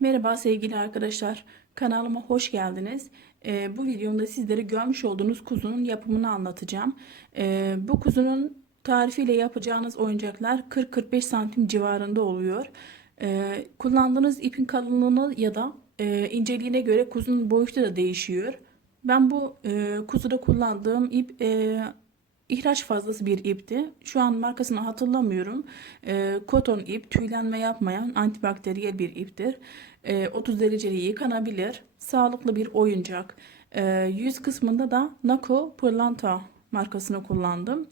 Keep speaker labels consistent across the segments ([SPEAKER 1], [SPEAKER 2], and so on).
[SPEAKER 1] Merhaba sevgili arkadaşlar. Kanalıma hoş geldiniz. Ee, bu videomda sizlere görmüş olduğunuz kuzunun yapımını anlatacağım. Ee, bu kuzunun tarifiyle yapacağınız oyuncaklar 40-45 santim civarında oluyor. Ee, kullandığınız ipin kalınlığına ya da e, inceliğine göre kuzunun boyutu da değişiyor. Ben bu e, kuzuda kullandığım ip e, ihraç fazlası bir ipti. Şu an markasını hatırlamıyorum. E, koton ip, tüylenme yapmayan antibakteriyel bir iptir. E, 30 derecede yıkanabilir. Sağlıklı bir oyuncak. E, yüz kısmında da Nako Pırlanta markasını kullandım.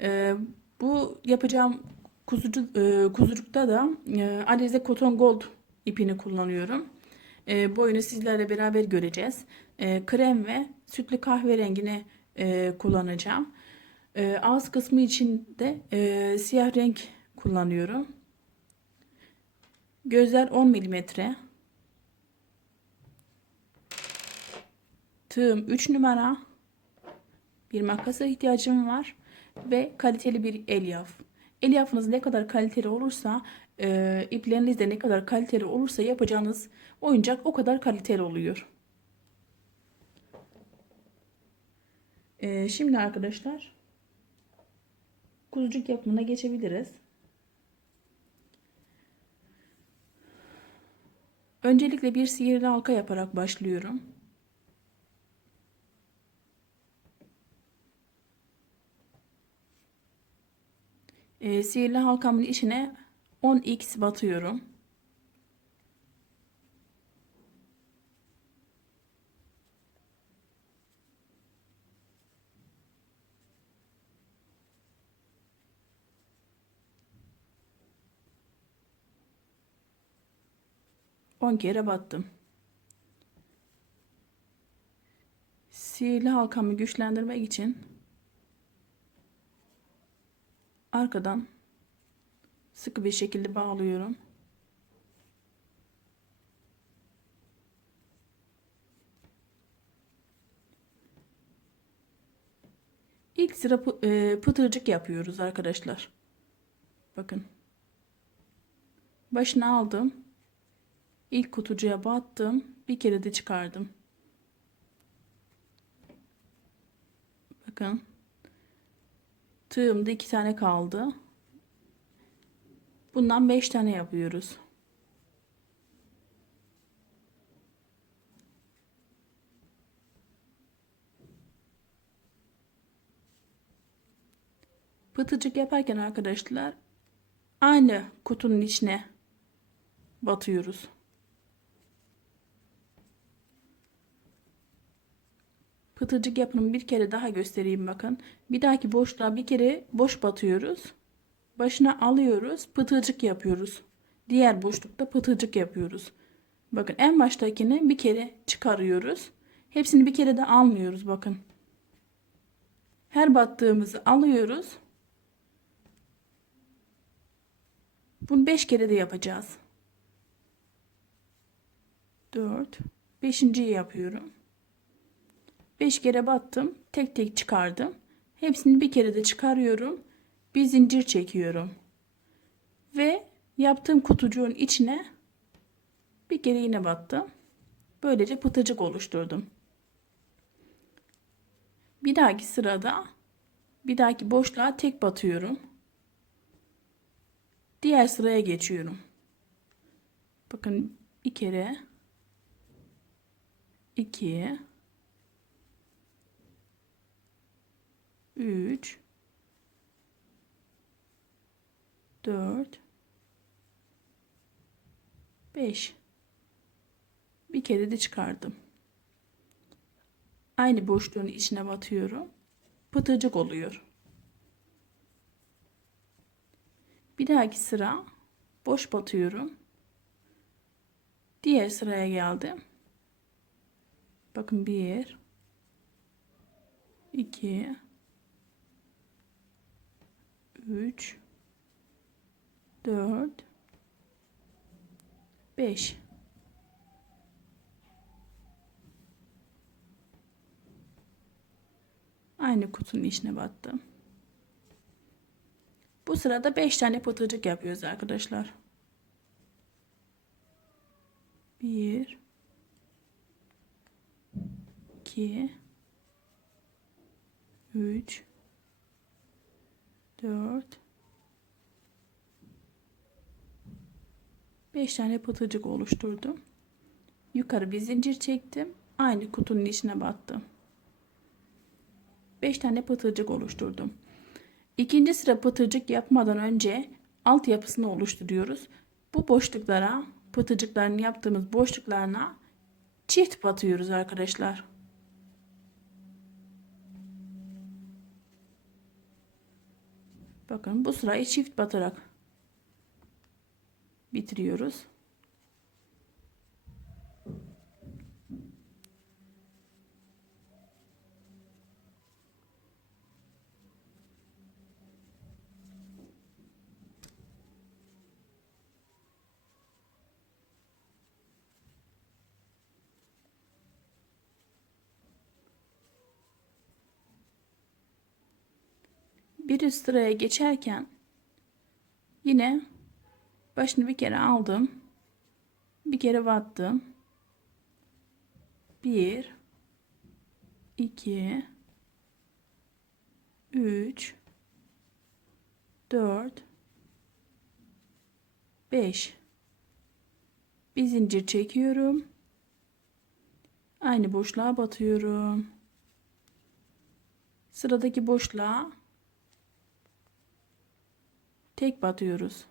[SPEAKER 1] E, bu yapacağım kuzucu, e, kuzucukta da e, Alize Koton Gold ipini kullanıyorum. E, bu oyunu sizlerle beraber göreceğiz. E, krem ve sütlü kahverengini e, kullanacağım. E, ağız kısmı için de e, siyah renk kullanıyorum. Gözler 10 milimetre. Tığım 3 numara. Bir makasa ihtiyacım var. Ve kaliteli bir elyaf. Elyafınız ne kadar kaliteli olursa, e, ipleriniz de ne kadar kaliteli olursa yapacağınız oyuncak o kadar kaliteli oluyor. E, şimdi arkadaşlar kuzucuk yapımına geçebiliriz. Öncelikle bir sihirli halka yaparak başlıyorum. E, sihirli halkamın içine 10x batıyorum. On kere battım. Sihirli halkamı güçlendirmek için arkadan sıkı bir şekilde bağlıyorum. İlk sıra e, pıtırcık yapıyoruz arkadaşlar. Bakın. Başına aldım. İlk kutucuğa battım. Bir kere de çıkardım. Bakın. Tığımda iki tane kaldı. Bundan beş tane yapıyoruz. Pıtıcık yaparken arkadaşlar aynı kutunun içine batıyoruz. Pıtıcık yapımı bir kere daha göstereyim bakın. Bir dahaki boşluğa bir kere boş batıyoruz. Başına alıyoruz. Pıtırcık yapıyoruz. Diğer boşlukta pıtırcık yapıyoruz. Bakın en baştakini bir kere çıkarıyoruz. Hepsini bir kere de almıyoruz bakın. Her battığımızı alıyoruz. Bunu 5 kere de yapacağız. 4 5.yi yapıyorum. 5 kere battım. Tek tek çıkardım. Hepsini bir kere de çıkarıyorum. Bir zincir çekiyorum. Ve yaptığım kutucuğun içine bir kere yine battım. Böylece pıtacık oluşturdum. Bir dahaki sırada bir dahaki boşluğa tek batıyorum. Diğer sıraya geçiyorum. Bakın bir kere 2 3 4 5 bir kere de çıkardım. Aynı boşluğun içine batıyorum. Pıtırcık oluyor. Bir dahaki sıra boş batıyorum. Diğer sıraya geldim. Bakın 1 2 3 4 5 Aynı kutunun içine battım. Bu sırada 5 tane pıtırcık yapıyoruz arkadaşlar. Bir, iki, üç, dört, beş tane pıtırcık oluşturdum. Yukarı bir zincir çektim. Aynı kutunun içine battım. 5 tane pıtırcık oluşturdum. İkinci sıra pıtırcık yapmadan önce alt yapısını oluşturuyoruz. Bu boşluklara pıtırcıkların yaptığımız boşluklarına çift batıyoruz arkadaşlar. Bakın bu sırayı çift batarak bitiriyoruz. Bir üst sıraya geçerken yine başını bir kere aldım. Bir kere battım. 1 2 3 4 5 bir zincir çekiyorum. Aynı boşluğa batıyorum. Sıradaki boşluğa tek batıyoruz.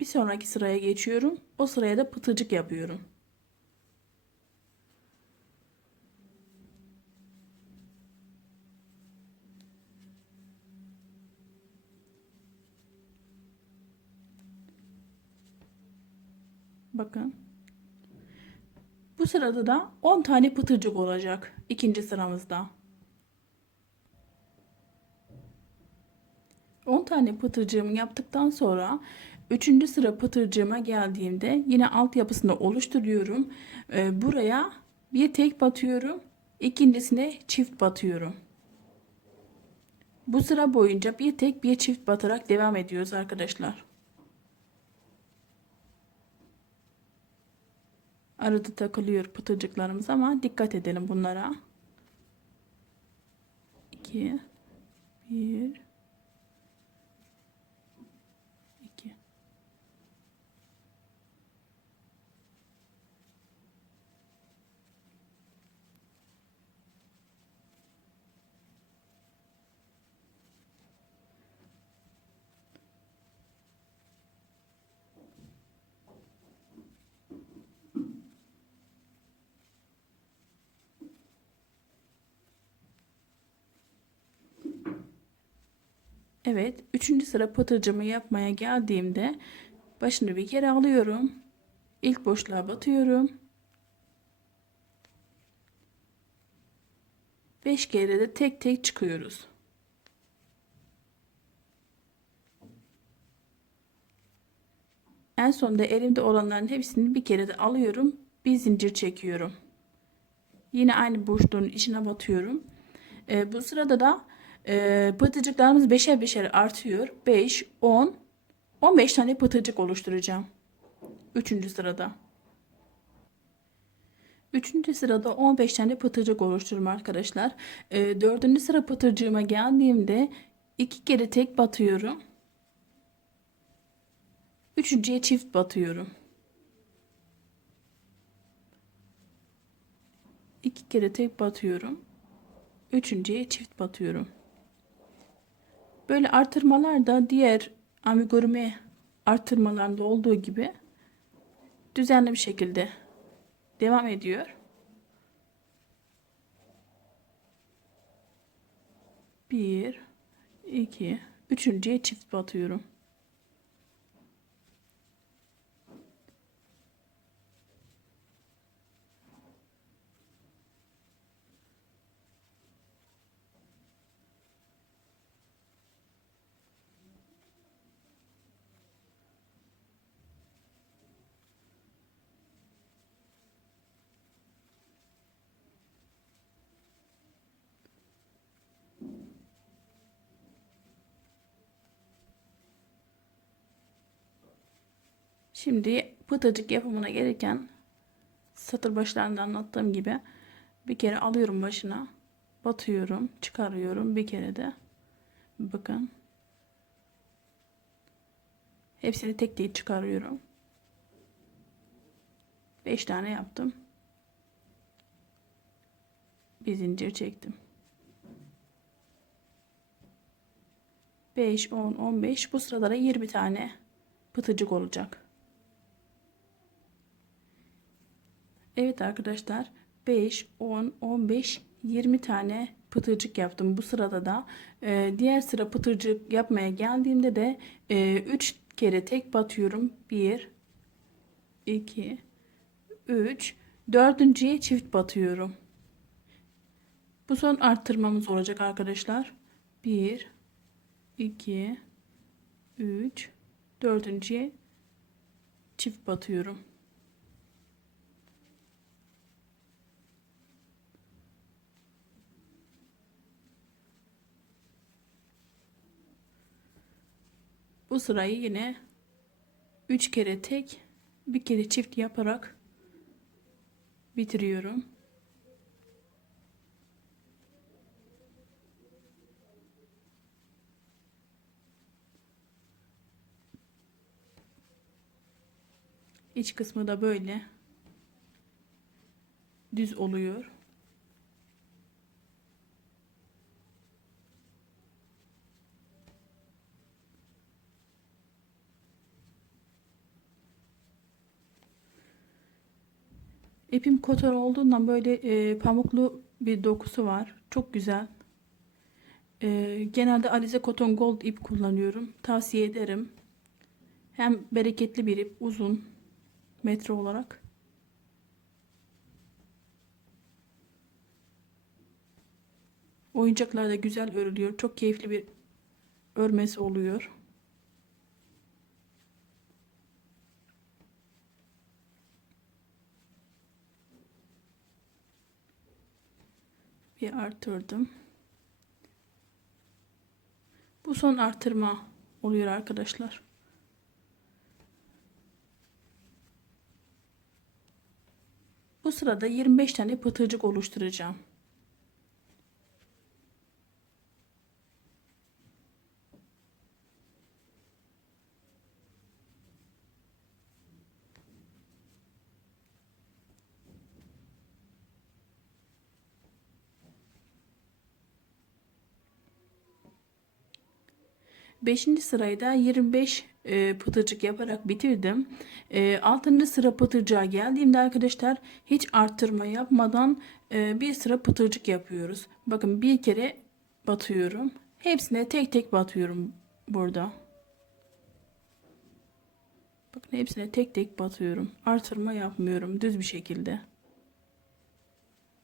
[SPEAKER 1] Bir sonraki sıraya geçiyorum. O sıraya da pıtırcık yapıyorum. Bakın. Bu sırada da 10 tane pıtırcık olacak ikinci sıramızda. 10 tane pıtırcığımı yaptıktan sonra 3. sıra pıtırcığıma geldiğimde yine altyapısını oluşturuyorum. Ee, buraya bir tek batıyorum. ikincisine çift batıyorum. Bu sıra boyunca bir tek bir çift batarak devam ediyoruz arkadaşlar. Arada takılıyor pıtırcıklarımız ama dikkat edelim bunlara. 2 1 Evet, üçüncü sıra pıtırcımı yapmaya geldiğimde başını bir kere alıyorum. İlk boşluğa batıyorum. Beş kere de tek tek çıkıyoruz. En sonunda elimde olanların hepsini bir kere de alıyorum. Bir zincir çekiyorum. Yine aynı boşluğun içine batıyorum. Ee, bu sırada da e, pıtırcıklarımız beşer beşer artıyor. 5, 10, 15 tane pıtırcık oluşturacağım. Üçüncü sırada. Üçüncü sırada 15 tane pıtırcık oluştururum arkadaşlar. E, dördüncü sıra pıtırcığıma geldiğimde iki kere tek batıyorum. Üçüncüye çift batıyorum. İki kere tek batıyorum. Üçüncüye çift batıyorum. Böyle artırmalar da diğer amigurumi artırmalarında olduğu gibi düzenli bir şekilde devam ediyor. Bir, iki, üçüncüye çift batıyorum. Şimdi pıtırcık yapımına gelirken satır başlarında anlattığım gibi bir kere alıyorum başına batıyorum çıkarıyorum bir kere de. Bakın. Hepsini tek tek çıkarıyorum. 5 tane yaptım. Bir zincir çektim. 5 10 15 bu sırada da 20 tane pıtıcık olacak Evet arkadaşlar 5 10 15 20 tane pıtırcık yaptım. Bu sırada da e, diğer sıra pıtırcık yapmaya geldiğimde de 3 kere tek batıyorum. 1 2 3 dördüncüye çift batıyorum. Bu son arttırmamız olacak arkadaşlar. 1 2 3 dördüncüye çift batıyorum Bu sırayı yine 3 kere tek, bir kere çift yaparak bitiriyorum. İç kısmı da böyle düz oluyor. İpim koton olduğundan böyle e, pamuklu bir dokusu var. Çok güzel. E, genelde Alize Cotton Gold ip kullanıyorum. Tavsiye ederim. Hem bereketli bir ip, uzun metre olarak. Oyuncaklar da güzel örülüyor. Çok keyifli bir örmesi oluyor. Bir artırdım. Bu son artırma oluyor arkadaşlar. Bu sırada 25 tane pıtırcık oluşturacağım. Beşinci sırayı da 25 e, pıtırcık yaparak bitirdim. E, 6. sıra pıtırcığa geldiğimde arkadaşlar hiç arttırma yapmadan e, bir sıra pıtırcık yapıyoruz. Bakın bir kere batıyorum. Hepsine tek tek batıyorum burada. Bakın hepsine tek tek batıyorum. Artırma yapmıyorum düz bir şekilde.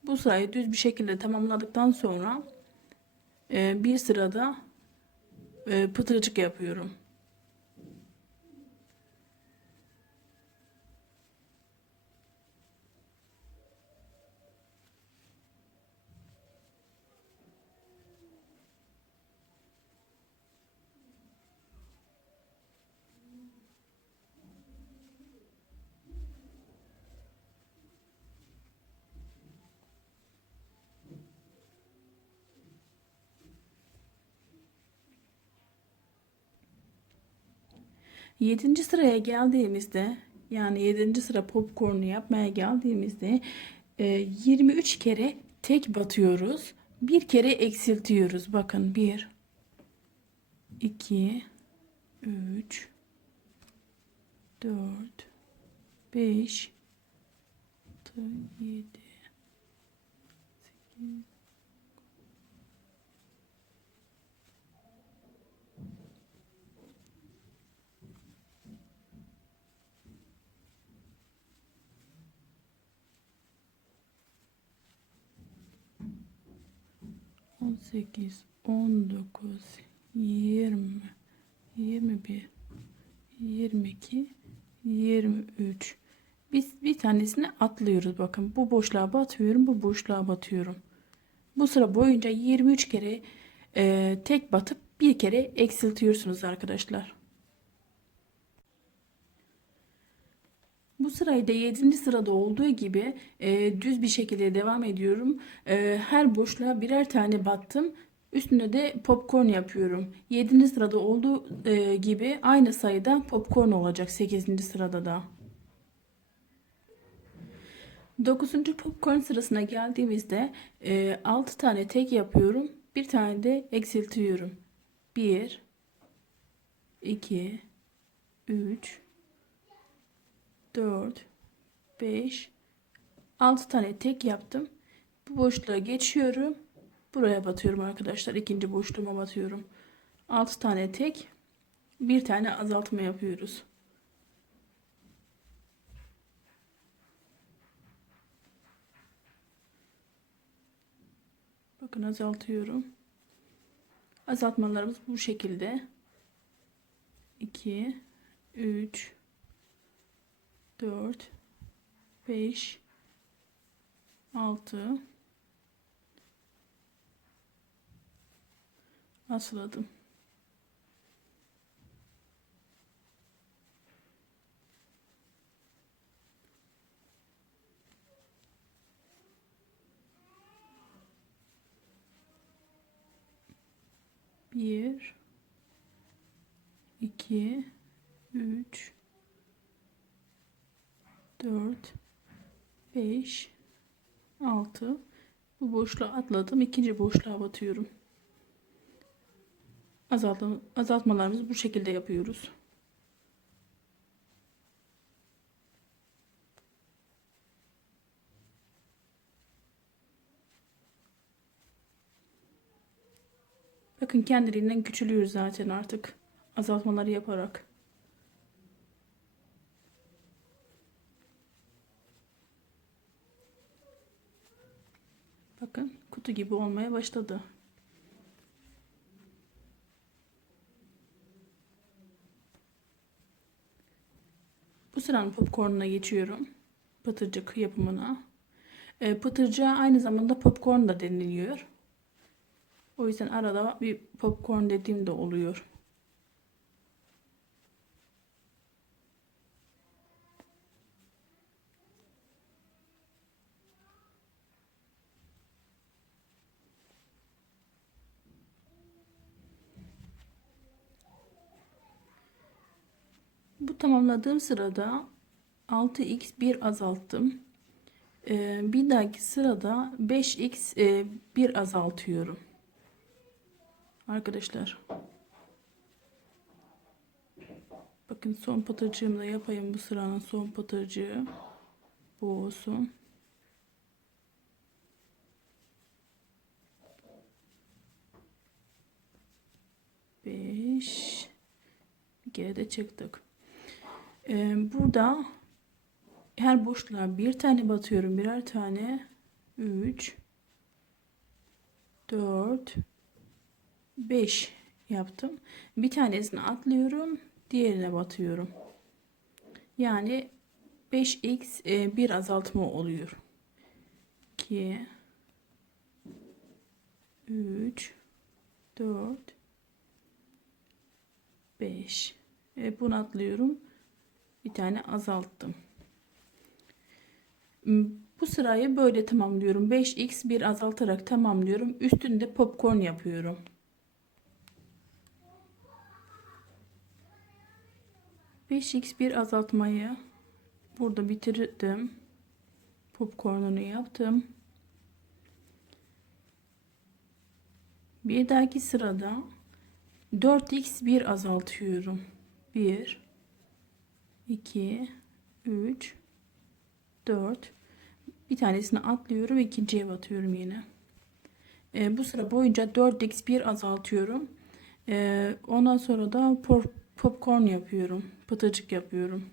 [SPEAKER 1] Bu sırayı düz bir şekilde tamamladıktan sonra e, bir sırada e, pıtırcık yapıyorum. Yedinci sıraya geldiğimizde yani yedinci sıra popcorn'u yapmaya geldiğimizde e, 23 kere tek batıyoruz. Bir kere eksiltiyoruz. Bakın 1 2 3 4 5 6 7 8 18, 19, 20, 21, 22, 23. Biz bir tanesini atlıyoruz. Bakın bu boşluğa batıyorum, bu boşluğa batıyorum. Bu sıra boyunca 23 kere e, tek batıp bir kere eksiltiyorsunuz arkadaşlar. Bu sırayı da 7. sırada olduğu gibi e, düz bir şekilde devam ediyorum. E, her boşluğa birer tane battım. Üstüne de popcorn yapıyorum. 7. sırada olduğu e, gibi aynı sayıda popcorn olacak 8. sırada da. 9. popcorn sırasına geldiğimizde e, 6 tane tek yapıyorum. Bir tane de eksiltiyorum. 1 2 3 4 5 6 tane tek yaptım. Bu boşluğa geçiyorum. Buraya batıyorum arkadaşlar. İkinci boşluğuma batıyorum. 6 tane tek, bir tane azaltma yapıyoruz. Bakın azaltıyorum. Azaltmalarımız bu şekilde. 2 3 4 5 6 Asıladım. Bir, iki, üç, dört, beş, altı. Bu boşluğa atladım. İkinci boşluğa batıyorum. Azaltma, azaltmalarımızı bu şekilde yapıyoruz. Bakın kendiliğinden küçülüyor zaten artık. Azaltmaları yaparak. Bakın kutu gibi olmaya başladı. Bu sıranın popcornuna geçiyorum. Pıtırcık yapımına. E, pıtırcığa aynı zamanda popcorn da deniliyor. O yüzden arada bir popcorn dediğim de oluyor. Bu tamamladığım sırada 6x 1 azalttım. Ee, bir dahaki sırada 5x e, 1 azaltıyorum. Arkadaşlar. Bakın son patırcığımı da yapayım bu sıranın son patırcığı. Bu olsun. Beş. Bir de çıktık. Ee, burada her boşluğa bir tane batıyorum. Birer tane. 3 4 5 yaptım. Bir tanesini atlıyorum. Diğerine batıyorum. Yani 5x e, bir azaltma oluyor. 2 3 4 5 e, bunu atlıyorum. Bir tane azalttım. Bu sırayı böyle tamamlıyorum. 5x bir azaltarak tamamlıyorum. Üstünde popcorn yapıyorum. 5x bir azaltmayı burada bitirdim. Popcornunu yaptım. Bir dahaki sırada 4x bir azaltıyorum. 1 2 3 4 bir tanesini atlıyorum ikinciye batıyorum yine. E, bu sıra boyunca 4x bir azaltıyorum. E, ondan sonra da popcorn yapıyorum. Pıtırcık yapıyorum.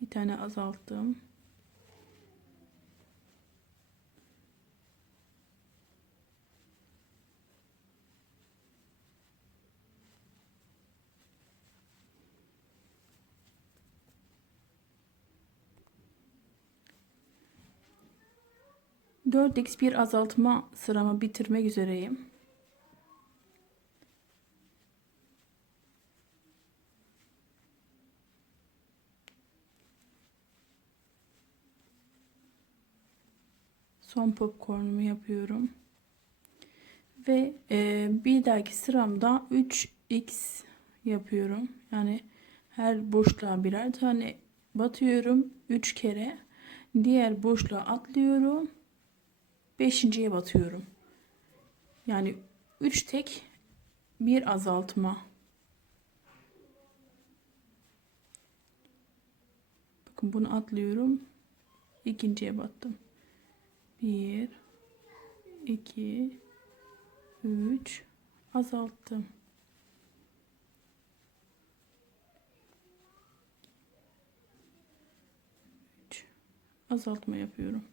[SPEAKER 1] Bir tane azalttım. 4x bir azaltma sıramı bitirmek üzereyim. Son popcornumu yapıyorum. Ve e, bir dahaki sıramda 3x yapıyorum. Yani her boşluğa birer tane batıyorum. 3 kere. Diğer boşluğa atlıyorum Beşinciye batıyorum. Yani 3 tek bir azaltma. Bakın bunu atlıyorum. İkinciye battım. 1 2 3 azalttım. Üç, azaltma yapıyorum.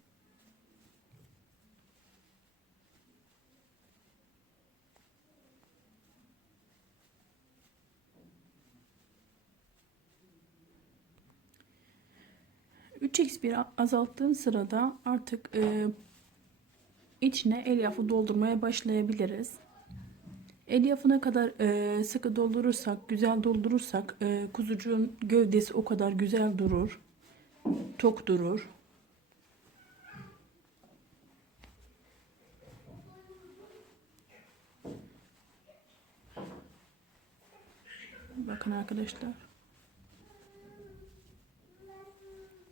[SPEAKER 1] Üç x bir azalttığım sırada artık e, içine elyafı doldurmaya başlayabiliriz. Elyafına kadar e, sıkı doldurursak, güzel doldurursak e, kuzucuğun gövdesi o kadar güzel durur. Tok durur. Bakın arkadaşlar.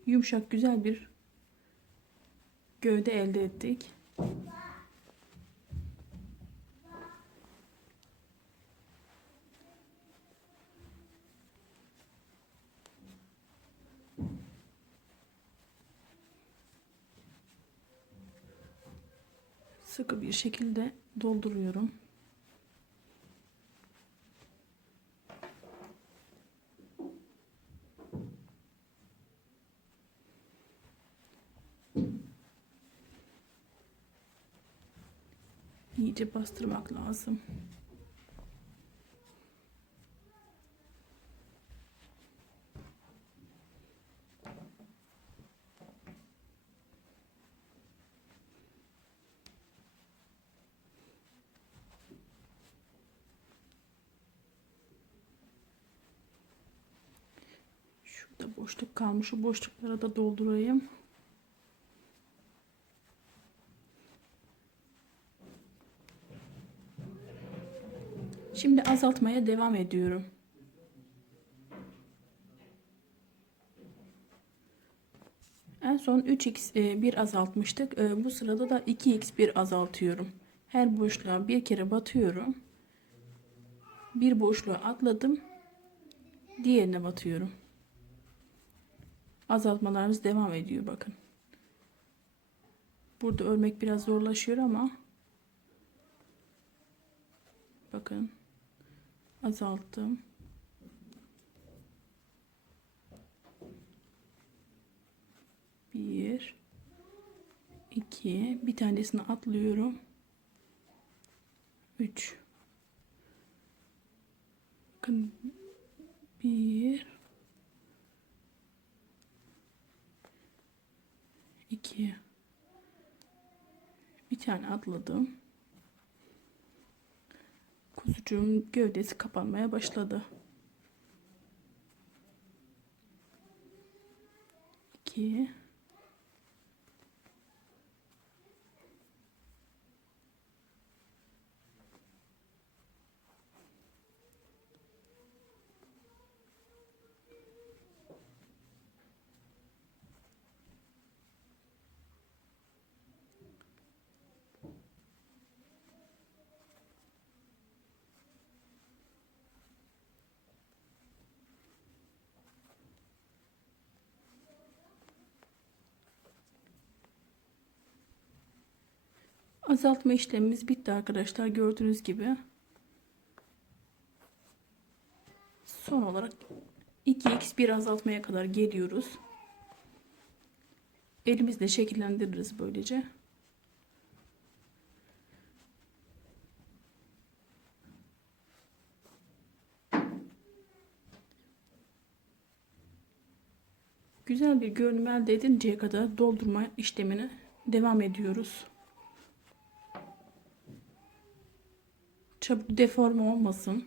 [SPEAKER 1] Yumuşak güzel bir gövde elde ettik. sıkı bir şekilde dolduruyorum. İyice bastırmak lazım. Şurada boşluk kalmış. O boşluklara da doldurayım. Şimdi azaltmaya devam ediyorum. En son 3x e, bir azaltmıştık. E, bu sırada da 2x bir azaltıyorum. Her boşluğa bir kere batıyorum. Bir boşluğa atladım. Diğerine batıyorum. Azaltmalarımız devam ediyor bakın. Burada örmek biraz zorlaşıyor ama bakın azalttım. Bir, iki, bir tanesini atlıyorum. Üç. Bakın bir, iki, bir tane atladım kuzucuğun gövdesi kapanmaya başladı. 2 Azaltma işlemimiz bitti arkadaşlar. Gördüğünüz gibi. Son olarak 2x bir azaltmaya kadar geliyoruz. Elimizle şekillendiririz böylece. Güzel bir görünüm elde edinceye kadar doldurma işlemine devam ediyoruz. çabuk deform olmasın.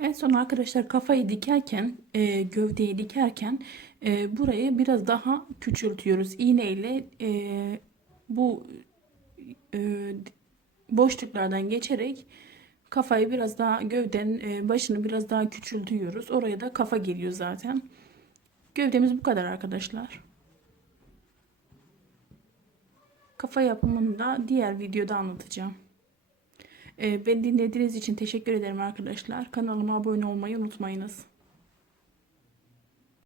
[SPEAKER 1] En son arkadaşlar kafayı dikerken, e, gövdeyi dikerken e, burayı biraz daha küçültüyoruz. İğne ile e, bu e, boşluklardan geçerek kafayı biraz daha gövdenin e, başını biraz daha küçültüyoruz. Oraya da kafa geliyor zaten. Gövdemiz bu kadar arkadaşlar. Kafa yapımını da diğer videoda anlatacağım. E, beni dinlediğiniz için teşekkür ederim arkadaşlar. Kanalıma abone olmayı unutmayınız.